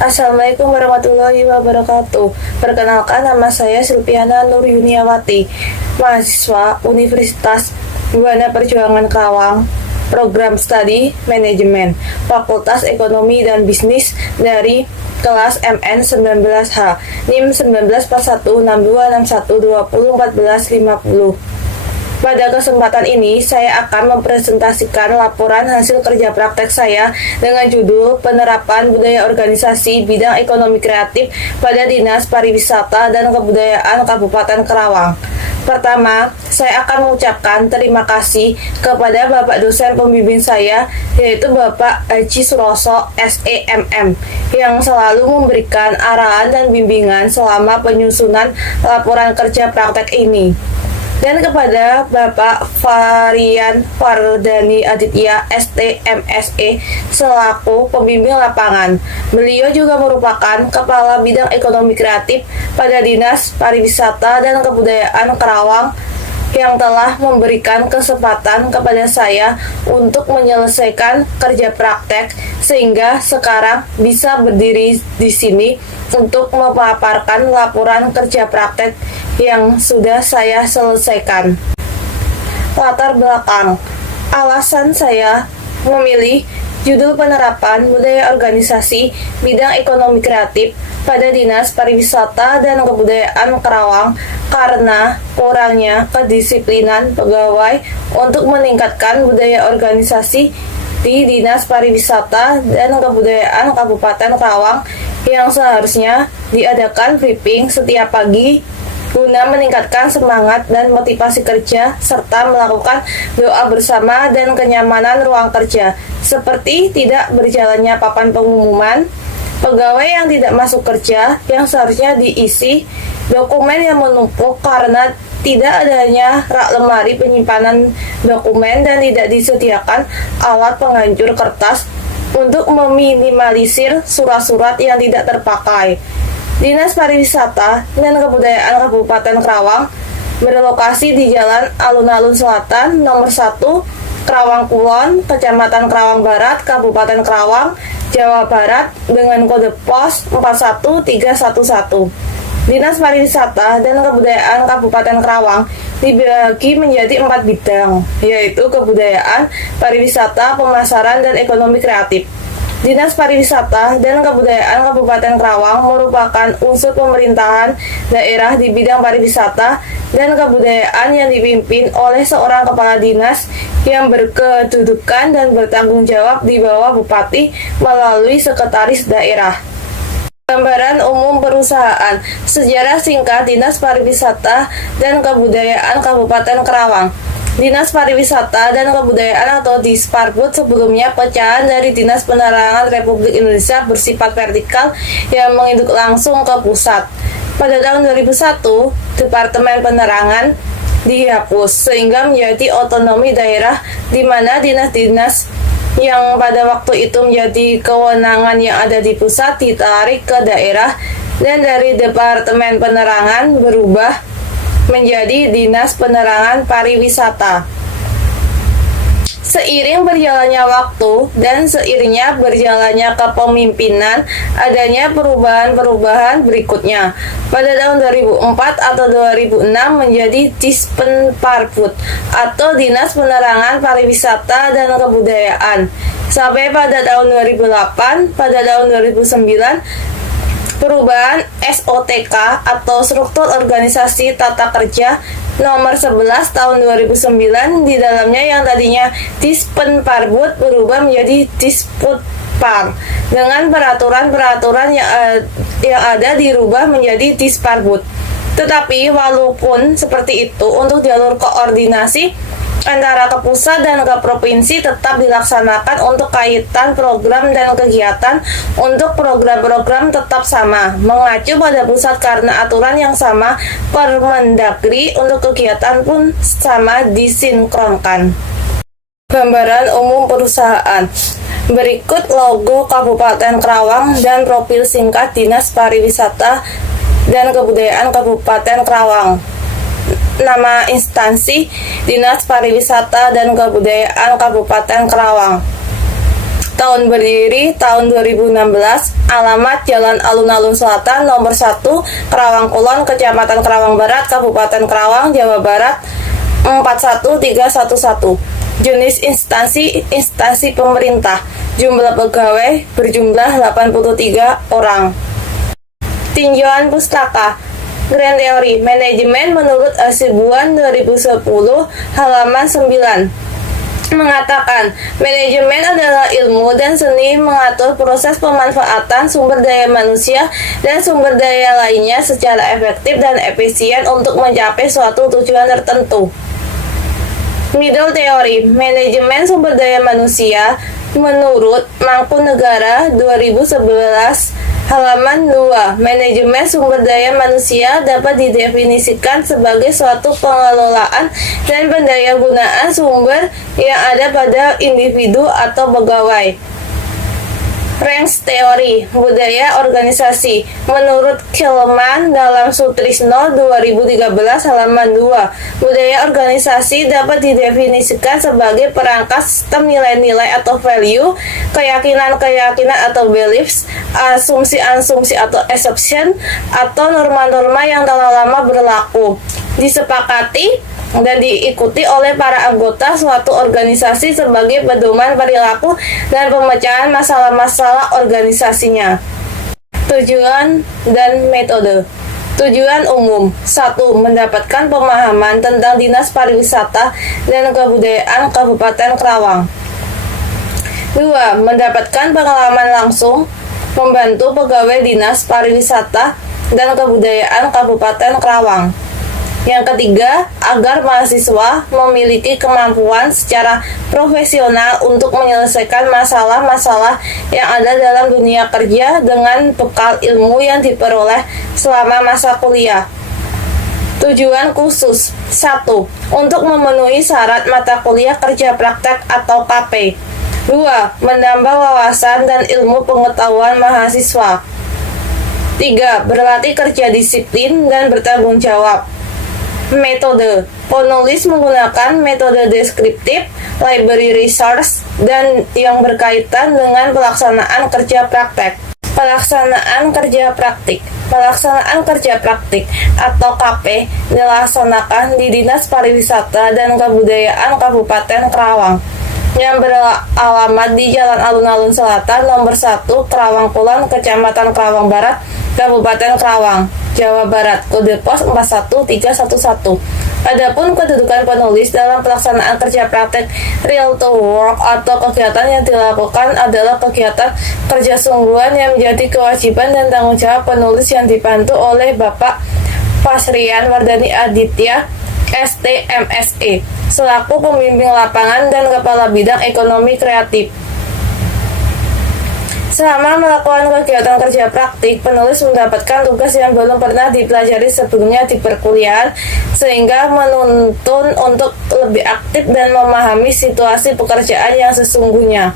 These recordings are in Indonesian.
Assalamualaikum warahmatullahi wabarakatuh. Perkenalkan, nama saya Silviana Nur Yuniawati, mahasiswa Universitas Buana Perjuangan Karawang, Program Studi Manajemen, Fakultas Ekonomi dan Bisnis dari kelas MN 19H, NIM 19416261201450. Pada kesempatan ini, saya akan mempresentasikan laporan hasil kerja praktek saya dengan judul Penerapan Budaya Organisasi Bidang Ekonomi Kreatif pada Dinas Pariwisata dan Kebudayaan Kabupaten Karawang. Pertama, saya akan mengucapkan terima kasih kepada Bapak dosen pembimbing saya, yaitu Bapak Haji Suroso SEMM, yang selalu memberikan arahan dan bimbingan selama penyusunan laporan kerja praktek ini. Dan kepada Bapak Varian Fardani Aditya STMSE selaku pembimbing lapangan. Beliau juga merupakan Kepala Bidang Ekonomi Kreatif pada Dinas Pariwisata dan Kebudayaan Karawang yang telah memberikan kesempatan kepada saya untuk menyelesaikan kerja praktek sehingga sekarang bisa berdiri di sini untuk memaparkan laporan kerja praktek yang sudah saya selesaikan. Latar belakang. Alasan saya memilih judul Penerapan Budaya Organisasi Bidang Ekonomi Kreatif pada Dinas Pariwisata dan Kebudayaan Karawang karena kurangnya kedisiplinan pegawai untuk meningkatkan budaya organisasi di Dinas Pariwisata dan Kebudayaan Kabupaten Karawang yang seharusnya diadakan briefing setiap pagi guna meningkatkan semangat dan motivasi kerja serta melakukan doa bersama dan kenyamanan ruang kerja, seperti tidak berjalannya papan pengumuman, pegawai yang tidak masuk kerja yang seharusnya diisi, dokumen yang menumpuk karena tidak adanya rak lemari penyimpanan dokumen dan tidak disediakan alat penghancur kertas untuk meminimalisir surat-surat yang tidak terpakai. Dinas Pariwisata dan Kebudayaan Kabupaten Karawang berlokasi di Jalan Alun-Alun Selatan nomor 1, Karawang Kulon, Kecamatan Karawang Barat, Kabupaten Karawang, Jawa Barat dengan kode pos 41311. Dinas Pariwisata dan Kebudayaan Kabupaten Karawang dibagi menjadi 4 bidang, yaitu kebudayaan, pariwisata, pemasaran, dan ekonomi kreatif. Dinas Pariwisata dan Kebudayaan Kabupaten Karawang merupakan unsur pemerintahan daerah di bidang pariwisata dan kebudayaan yang dipimpin oleh seorang kepala dinas yang berkedudukan dan bertanggung jawab di bawah bupati melalui sekretaris daerah. Gambaran umum perusahaan. Sejarah singkat Dinas Pariwisata dan Kebudayaan Kabupaten Karawang. Dinas Pariwisata dan Kebudayaan atau Disparbud sebelumnya pecahan dari Dinas Penerangan Republik Indonesia bersifat vertikal yang menginduk langsung ke pusat. Pada tahun 2001, Departemen Penerangan dihapus sehingga menjadi otonomi daerah di mana dinas-dinas yang pada waktu itu menjadi kewenangan yang ada di pusat ditarik ke daerah dan dari Departemen Penerangan berubah menjadi Dinas Penerangan Pariwisata. Seiring berjalannya waktu dan seiringnya berjalannya kepemimpinan, adanya perubahan-perubahan berikutnya. Pada tahun 2004 atau 2006 menjadi Dispenparbud atau Dinas Penerangan Pariwisata dan Kebudayaan. Sampai pada tahun 2008, pada tahun 2009, perubahan SOTK atau Struktur Organisasi Tata Kerja nomor 11 tahun 2009 di dalamnya yang tadinya Dispenparbud berubah menjadi Disputpar dengan peraturan-peraturan yang ada dirubah menjadi Disparbud. Tetapi walaupun seperti itu, untuk jalur koordinasi antara ke pusat dan ke provinsi tetap dilaksanakan untuk kaitan program dan kegiatan. Untuk program-program tetap sama, mengacu pada pusat karena aturan yang sama. Permendagri untuk kegiatan pun sama disinkronkan. Gambaran umum perusahaan. Berikut logo Kabupaten Karawang dan profil singkat Dinas Pariwisata dan Kebudayaan Kabupaten Karawang. Nama instansi Dinas Pariwisata dan Kebudayaan Kabupaten Karawang. Tahun berdiri tahun 2016, alamat Jalan Alun-Alun Selatan nomor 1, Kerawang Kulon, Kecamatan Kerawang Barat, Kabupaten Kerawang, Jawa Barat 41311. Jenis instansi pemerintah. Jumlah pegawai berjumlah 83 orang. Tinjauan pustaka. Grand Theory Manajemen menurut Hasibuan 2010 halaman 9 mengatakan, manajemen adalah ilmu dan seni mengatur proses pemanfaatan sumber daya manusia dan sumber daya lainnya secara efektif dan efisien untuk mencapai suatu tujuan tertentu. Middle Theory Manajemen sumber daya manusia menurut Mangkunegara 2011 halaman 2. Manajemen sumber daya manusia dapat didefinisikan sebagai suatu pengelolaan dan pendayagunaan sumber yang ada pada individu atau pegawai. Ranks Theory Budaya Organisasi menurut Kilman dalam Sutrisno 2013 halaman 2. Budaya organisasi dapat didefinisikan sebagai perangkat sistem nilai-nilai atau value, keyakinan-keyakinan atau beliefs, asumsi-asumsi atau assumption, atau norma-norma yang telah lama berlaku, disepakati dan diikuti oleh para anggota suatu organisasi sebagai pedoman perilaku dan pemecahan masalah-masalah organisasinya. Tujuan dan metode. Tujuan umum. 1. Mendapatkan pemahaman tentang Dinas Pariwisata dan Kebudayaan Kabupaten Kerawang. 2. Mendapatkan pengalaman langsung membantu pegawai Dinas Pariwisata dan Kebudayaan Kabupaten Kerawang. Yang ketiga, agar mahasiswa memiliki kemampuan secara profesional untuk menyelesaikan masalah-masalah yang ada dalam dunia kerja dengan bekal ilmu yang diperoleh selama masa kuliah. Tujuan khusus. 1. Untuk memenuhi syarat mata kuliah kerja praktek atau KP. 2. Menambah wawasan dan ilmu pengetahuan mahasiswa. 3. Berlatih kerja disiplin dan bertanggung jawab. Metode. Penulis menggunakan metode deskriptif, library resource, dan yang berkaitan dengan pelaksanaan kerja praktek. Pelaksanaan kerja praktik. Pelaksanaan kerja praktik atau KP dilaksanakan di Dinas Pariwisata dan Kebudayaan Kabupaten Kerawang yang beralamat di Jalan Alun-Alun Selatan nomor 1, Kerawang Kulon, Kecamatan Kerawang Barat, Kabupaten Kerawang, Jawa Barat, kode pos 41311. Adapun kedudukan penulis dalam pelaksanaan kerja praktek real to work atau kegiatan yang dilakukan adalah kegiatan kerja sungguhan yang menjadi kewajiban dan tanggung jawab penulis yang dibantu oleh Bapak Pasrian Wardani Aditya STMSE selaku pembimbing lapangan dan kepala bidang ekonomi kreatif. Selama melakukan kegiatan kerja praktik, penulis mendapatkan tugas yang belum pernah dipelajari sebelumnya di perkuliahan, sehingga menuntun untuk lebih aktif dan memahami situasi pekerjaan yang sesungguhnya.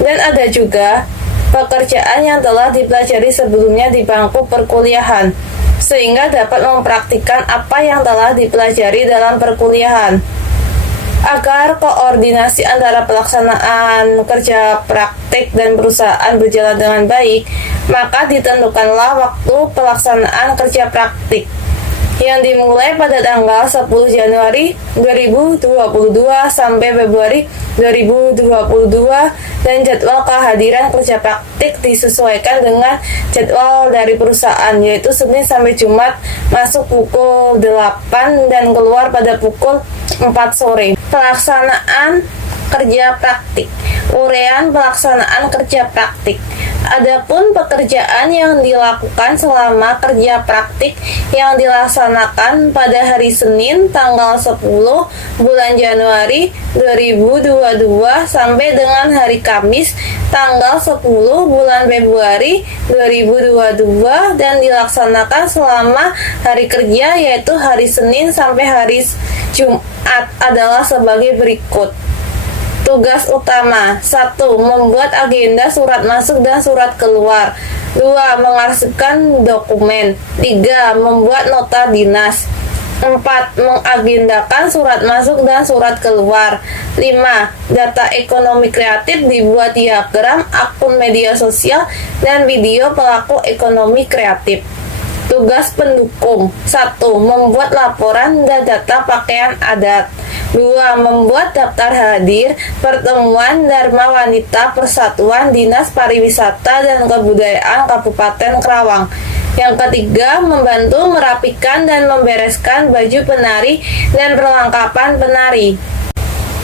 Dan ada juga pekerjaan yang telah dipelajari sebelumnya di bangku perkuliahan, sehingga dapat mempraktikkan apa yang telah dipelajari dalam perkuliahan. Agar koordinasi antara pelaksanaan kerja praktik dan perusahaan berjalan dengan baik, maka ditentukanlah waktu pelaksanaan kerja praktik yang dimulai pada tanggal 10 Januari 2022 sampai Februari 2022 dan jadwal kehadiran kerja praktik disesuaikan dengan jadwal dari perusahaan, yaitu Senin sampai Jumat masuk pukul 8 dan keluar pada pukul 4 sore. Pelaksanaan kerja praktik. Uraian pelaksanaan kerja praktik. Adapun pekerjaan yang dilakukan selama kerja praktik yang dilaksanakan pada hari Senin tanggal 10 bulan Januari 2022 sampai dengan hari Kamis tanggal 10 bulan Februari 2022 dan dilaksanakan selama hari kerja yaitu hari Senin sampai hari Jumat adalah sebagai berikut. Tugas utama. 1. Membuat agenda surat masuk dan surat keluar. 2. Mengarsipkan dokumen. 3. Membuat nota dinas. 4. 4. Mengagendakan surat masuk dan surat keluar. 5. Data ekonomi kreatif dibuat diagram, akun media sosial, dan video pelaku ekonomi kreatif. Tugas pendukung. 1. Membuat laporan dan data pakaian adat. 2. Membuat daftar hadir pertemuan Dharma Wanita Persatuan Dinas Pariwisata dan Kebudayaan Kabupaten Karawang. Yang ketiga, membantu merapikan dan membereskan baju penari dan perlengkapan penari.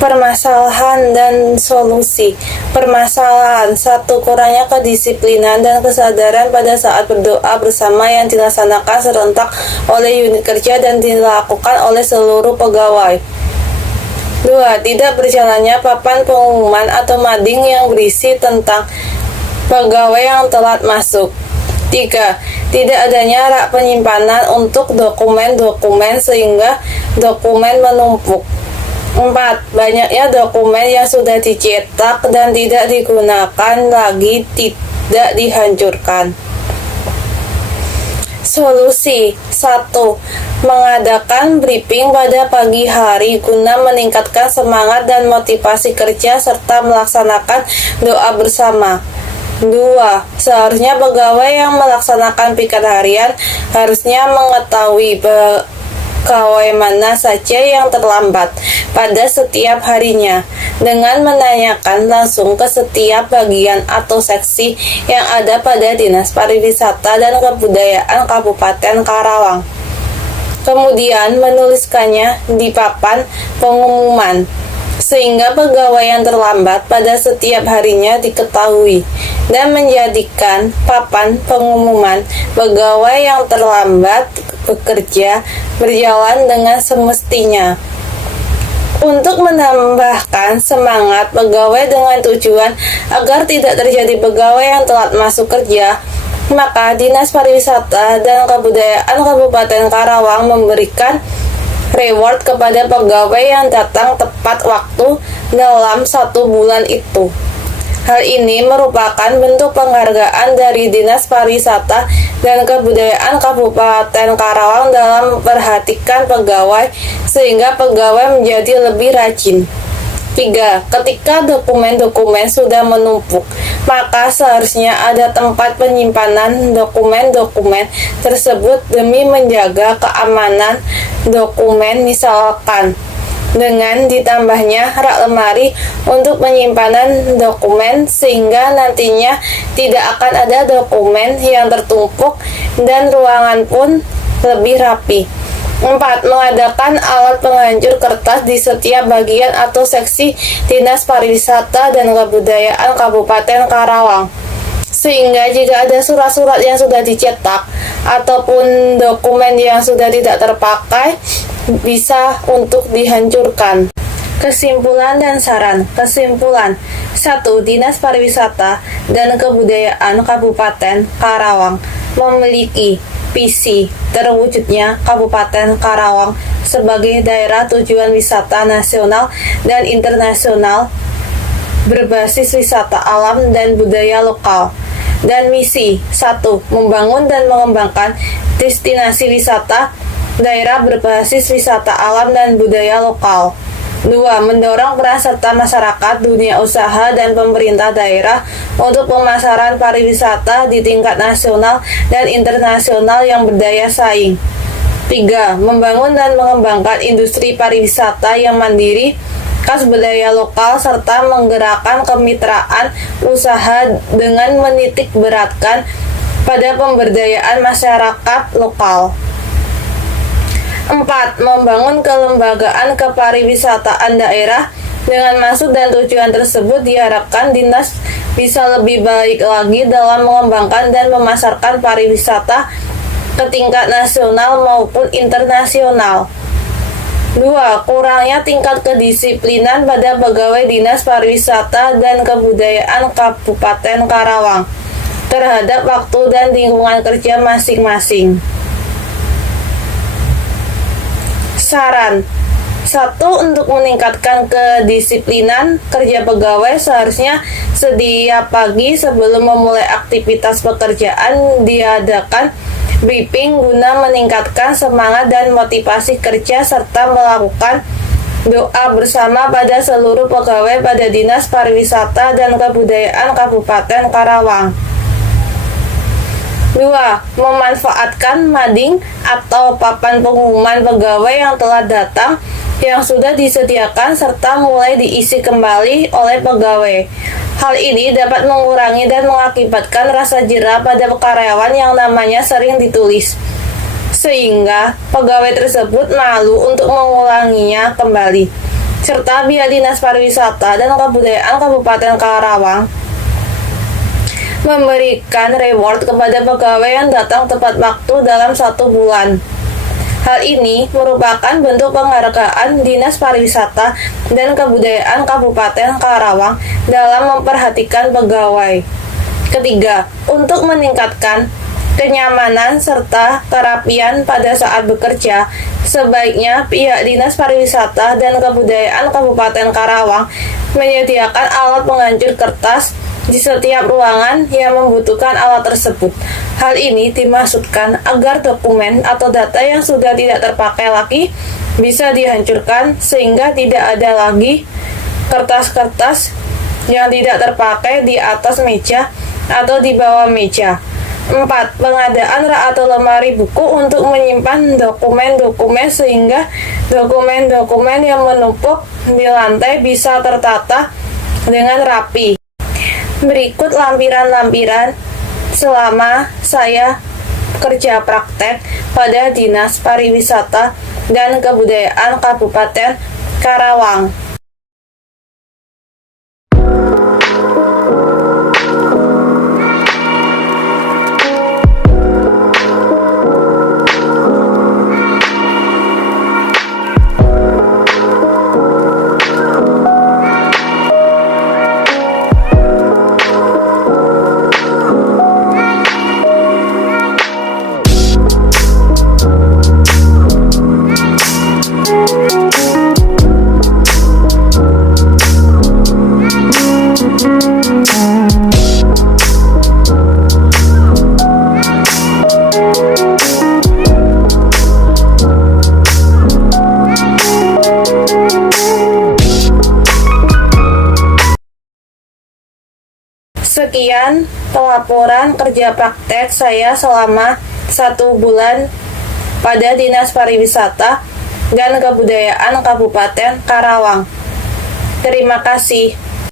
Permasalahan dan solusi. Permasalahan. 1. Kurangnya kedisiplinan dan kesadaran pada saat berdoa bersama yang dilaksanakan serentak oleh unit kerja dan dilakukan oleh seluruh pegawai. 2. Tidak berjalannya papan pengumuman atau mading yang berisi tentang pegawai yang telat masuk. 3. Tidak adanya rak penyimpanan untuk dokumen-dokumen sehingga dokumen menumpuk. 4. Banyaknya dokumen yang sudah dicetak dan tidak digunakan lagi tidak dihancurkan. Solusi. 1. Mengadakan briefing pada pagi hari guna meningkatkan semangat dan motivasi kerja serta melaksanakan doa bersama. 2. Seharusnya pegawai yang melaksanakan piket harian harusnya mengetahui pegawai mana saja yang terlambat pada setiap harinya dengan menanyakan langsung ke setiap bagian atau seksi yang ada pada Dinas Pariwisata dan Kebudayaan Kabupaten Karawang. Kemudian menuliskannya di papan pengumuman sehingga pegawai yang terlambat pada setiap harinya diketahui dan menjadikan papan pengumuman pegawai yang terlambat bekerja berjalan dengan semestinya. Untuk menambahkan semangat pegawai dengan tujuan agar tidak terjadi pegawai yang telat masuk kerja, maka Dinas Pariwisata dan Kebudayaan Kabupaten Karawang memberikan reward kepada pegawai yang datang tepat waktu dalam 1 bulan itu. Hal ini merupakan bentuk penghargaan dari Dinas Pariwisata dan Kebudayaan Kabupaten Karawang dalam memperhatikan pegawai sehingga pegawai menjadi lebih rajin. 3. Ketika dokumen-dokumen sudah menumpuk, maka seharusnya ada tempat penyimpanan dokumen-dokumen tersebut demi menjaga keamanan dokumen, misalkan dengan ditambahnya rak lemari untuk penyimpanan dokumen sehingga nantinya tidak akan ada dokumen yang tertumpuk dan ruangan pun lebih rapi. 4. Mengadakan alat penghancur kertas di setiap bagian atau seksi Dinas Pariwisata dan Kebudayaan Kabupaten Karawang, sehingga jika ada surat-surat yang sudah dicetak ataupun dokumen yang sudah tidak terpakai bisa untuk dihancurkan. Kesimpulan dan saran. Kesimpulan. 1. Dinas Pariwisata dan Kebudayaan Kabupaten Karawang memiliki visi terwujudnya Kabupaten Karawang sebagai daerah tujuan wisata nasional dan internasional berbasis wisata alam dan budaya lokal. Dan misi. 1. Membangun dan mengembangkan destinasi wisata daerah berbasis wisata alam dan budaya lokal. 2. Mendorong peran serta masyarakat, dunia usaha, dan pemerintah daerah untuk pemasaran pariwisata di tingkat nasional dan internasional yang berdaya saing. 3. Membangun dan mengembangkan industri pariwisata yang mandiri, khas budaya lokal, serta menggerakkan kemitraan usaha dengan menitik beratkan pada pemberdayaan masyarakat lokal. 4. Membangun kelembagaan kepariwisataan daerah. Dengan maksud dan tujuan tersebut diharapkan dinas bisa lebih baik lagi dalam mengembangkan dan memasarkan pariwisata ke tingkat nasional maupun internasional. 2. Kurangnya tingkat kedisiplinan pada pegawai Dinas Pariwisata dan Kebudayaan Kabupaten Karawang terhadap waktu dan lingkungan kerja masing-masing. Saran. 1. Untuk meningkatkan kedisiplinan kerja pegawai seharusnya setiap pagi sebelum memulai aktivitas pekerjaan diadakan briefing guna meningkatkan semangat dan motivasi kerja serta melakukan doa bersama pada seluruh pegawai pada Dinas Pariwisata dan Kebudayaan Kabupaten Karawang. 2. Memanfaatkan mading atau papan pengumuman pegawai yang telah datang yang sudah disediakan serta mulai diisi kembali oleh pegawai. Hal ini dapat mengurangi dan mengakibatkan rasa jera pada karyawan yang namanya sering ditulis, sehingga pegawai tersebut malu untuk mengulanginya kembali. Serta pihak Dinas Pariwisata dan Kebudayaan Kabupaten Karawang memberikan reward kepada pegawai yang datang tepat waktu dalam 1 bulan. Hal ini merupakan bentuk penghargaan Dinas Pariwisata dan Kebudayaan Kabupaten Karawang dalam memperhatikan pegawai. Ketiga, untuk meningkatkan kenyamanan serta kerapian pada saat bekerja, sebaiknya pihak Dinas Pariwisata dan Kebudayaan Kabupaten Karawang menyediakan alat penghancur kertas di setiap ruangan yang membutuhkan alat tersebut. Hal ini dimaksudkan agar dokumen atau data yang sudah tidak terpakai lagi bisa dihancurkan sehingga tidak ada lagi kertas-kertas yang tidak terpakai di atas meja atau di bawah meja. 4. Pengadaan rak atau lemari buku untuk menyimpan dokumen-dokumen sehingga dokumen-dokumen yang menumpuk di lantai bisa tertata dengan rapi. Berikut lampiran-lampiran selama saya kerja praktek pada Dinas Pariwisata dan Kebudayaan Kabupaten Karawang. Sekian pelaporan kerja praktek saya selama 1 bulan pada Dinas Pariwisata dan Kebudayaan Kabupaten Karawang. Terima kasih.